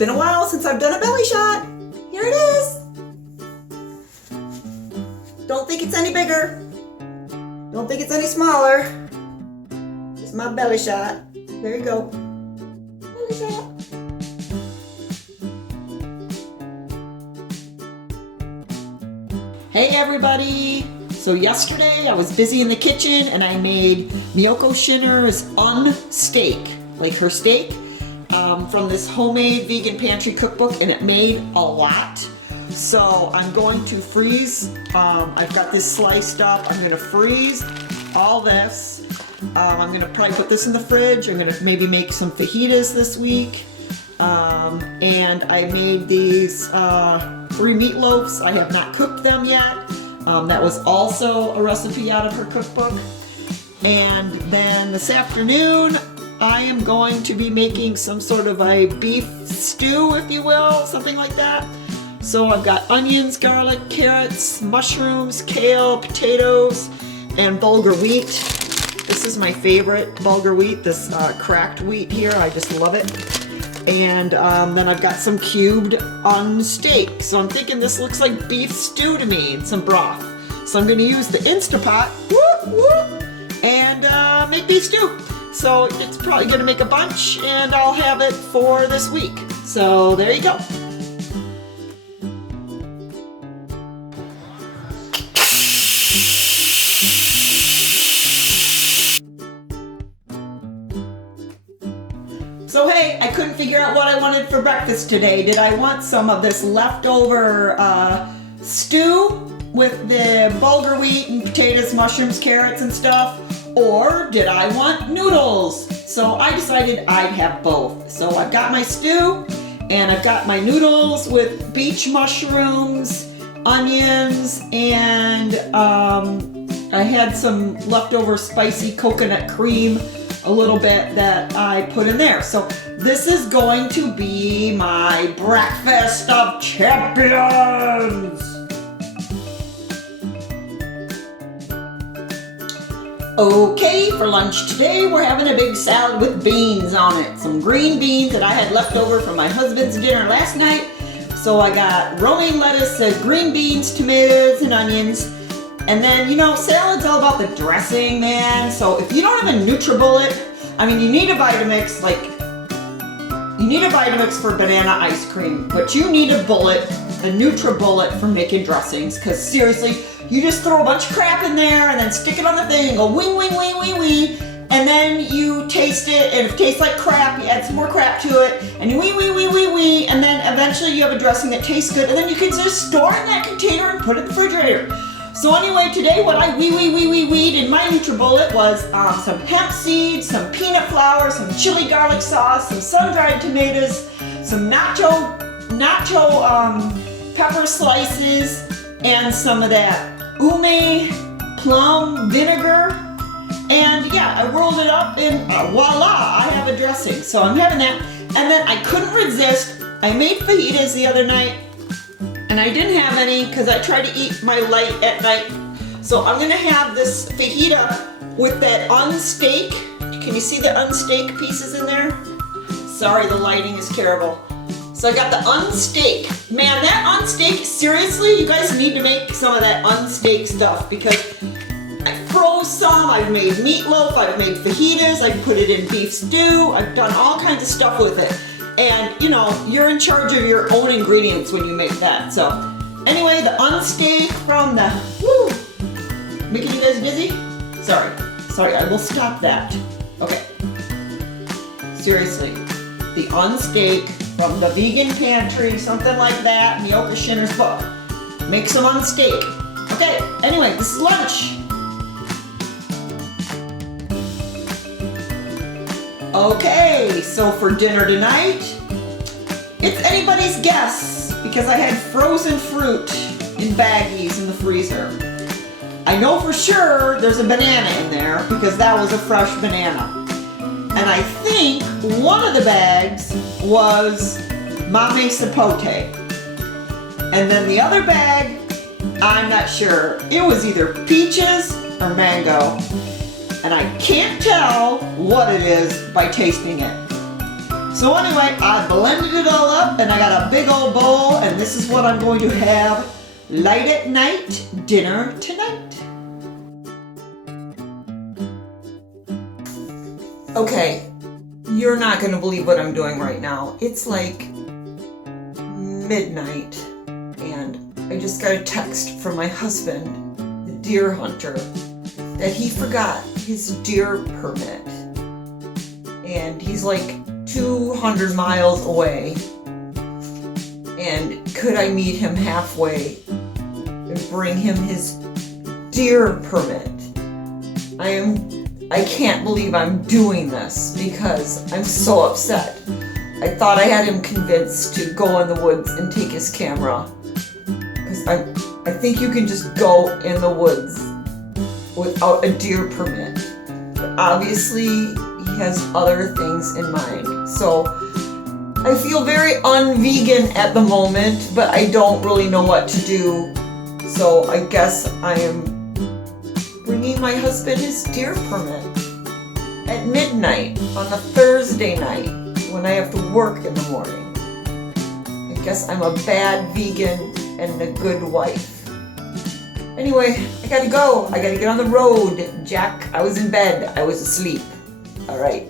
been a while since I've done a belly shot. Here it is. Don't think it's any bigger. Don't think it's any smaller. It's my belly shot. There you go. Belly shot. Hey everybody! So yesterday I was busy in the kitchen and I made Miyoko Shinner's unsteak, like her steak, from this homemade vegan pantry cookbook, and it made a lot. So I'm going to freeze. I've got this sliced up. I'm going to freeze all this. I'm going to probably put this in the fridge. I'm going to maybe make some fajitas this week. And I made these 3 meatloafs. I have not cooked them yet. That was also a recipe out of her cookbook. And then this afternoon, I am going to be making some sort of a beef stew, if you will, something like that. So I've got onions, garlic, carrots, mushrooms, kale, potatoes, and bulgur wheat. This is my favorite bulgur wheat, this cracked wheat here. I just love it. And then I've got some cubed steak. So I'm thinking this looks like beef stew to me and some broth. So I'm going to use the Instapot and make beef stew. So it's probably going to make a bunch and I'll have it for this week. So there you go. So hey, I couldn't figure out what I wanted for breakfast today. Did I want some of this leftover stew with the bulgur wheat and potatoes, mushrooms, carrots and stuff? Or did I want noodles? So I decided I'd have both. So I've got my stew and I've got my noodles with beach mushrooms, onions, and I had some leftover spicy coconut cream, a little bit, that I put in there. So this is going to be my breakfast of champions. Okay, for lunch today we're having a big salad with beans on it. Some green beans that I had left over from my husband's dinner last night. So I got romaine lettuce, green beans, tomatoes, and onions. And then, you know, salad's all about the dressing, man. So if you don't have a NutriBullet, I mean, you need a Vitamix, for banana ice cream, but you need a NutriBullet for making dressings, because seriously, you just throw a bunch of crap in there and then stick it on the thing and go wing, wing, wing, wing, wing, and then you taste it, and if it tastes like crap, you add some more crap to it, and you wee, wee, wee, wee, wee, and then eventually you have a dressing that tastes good, and then you can just store it in that container and put it in the refrigerator. So anyway, today what I weed in my NutriBullet was some hemp seeds, some peanut flour, some chili garlic sauce, some sun-dried tomatoes, some nacho pepper slices, and some of that plum vinegar. And yeah, I rolled it up and voila, I have a dressing. So I'm having that. And then I couldn't resist. I made fajitas the other night. And I didn't have any because I try to eat my light at night. So I'm gonna have this fajita with that unsteak. Can you see the unsteak pieces in there? Sorry, the lighting is terrible. So I got the unsteak. Man, that unsteak, seriously, you guys need to make some of that unsteak stuff, because I froze some, I've made meatloaf, I've made fajitas, I've put it in beef stew, I've done all kinds of stuff with it. And, you know, you're in charge of your own ingredients when you make that. So, anyway, the unsteak from the, making you guys dizzy? Sorry, I will stop that. Okay. Seriously, the unsteak from the vegan pantry, something like that, Miyoko Shinner's book. Make some unsteak. Okay, anyway, this is lunch. Okay, so for dinner tonight, it's anybody's guess, because I had frozen fruit in baggies in the freezer. I know for sure there's a banana in there, because that was a fresh banana. And I think one of the bags was mame sapote. And then the other bag, I'm not sure. It was either peaches or mango. And I can't tell what it is by tasting it. So anyway, I blended it all up and I got a big old bowl, and this is what I'm going to have light at night, dinner tonight. Okay, you're not gonna believe what I'm doing right now. It's like midnight and I just got a text from my husband, the deer hunter, that he forgot his deer permit. And he's like 200 miles away. And could I meet him halfway and bring him his deer permit? I can't believe I'm doing this because I'm so upset. I thought I had him convinced to go in the woods and take his camera. Because I think you can just go in the woods without a deer permit. But obviously he has other things in mind. So I feel very un-vegan at the moment, but I don't really know what to do. So I guess I am bringing my husband his deer permit at midnight on a Thursday night when I have to work in the morning. I guess I'm a bad vegan and a good wife. Anyway, I gotta go. I gotta get on the road. Jack, I was in bed. I was asleep. All right.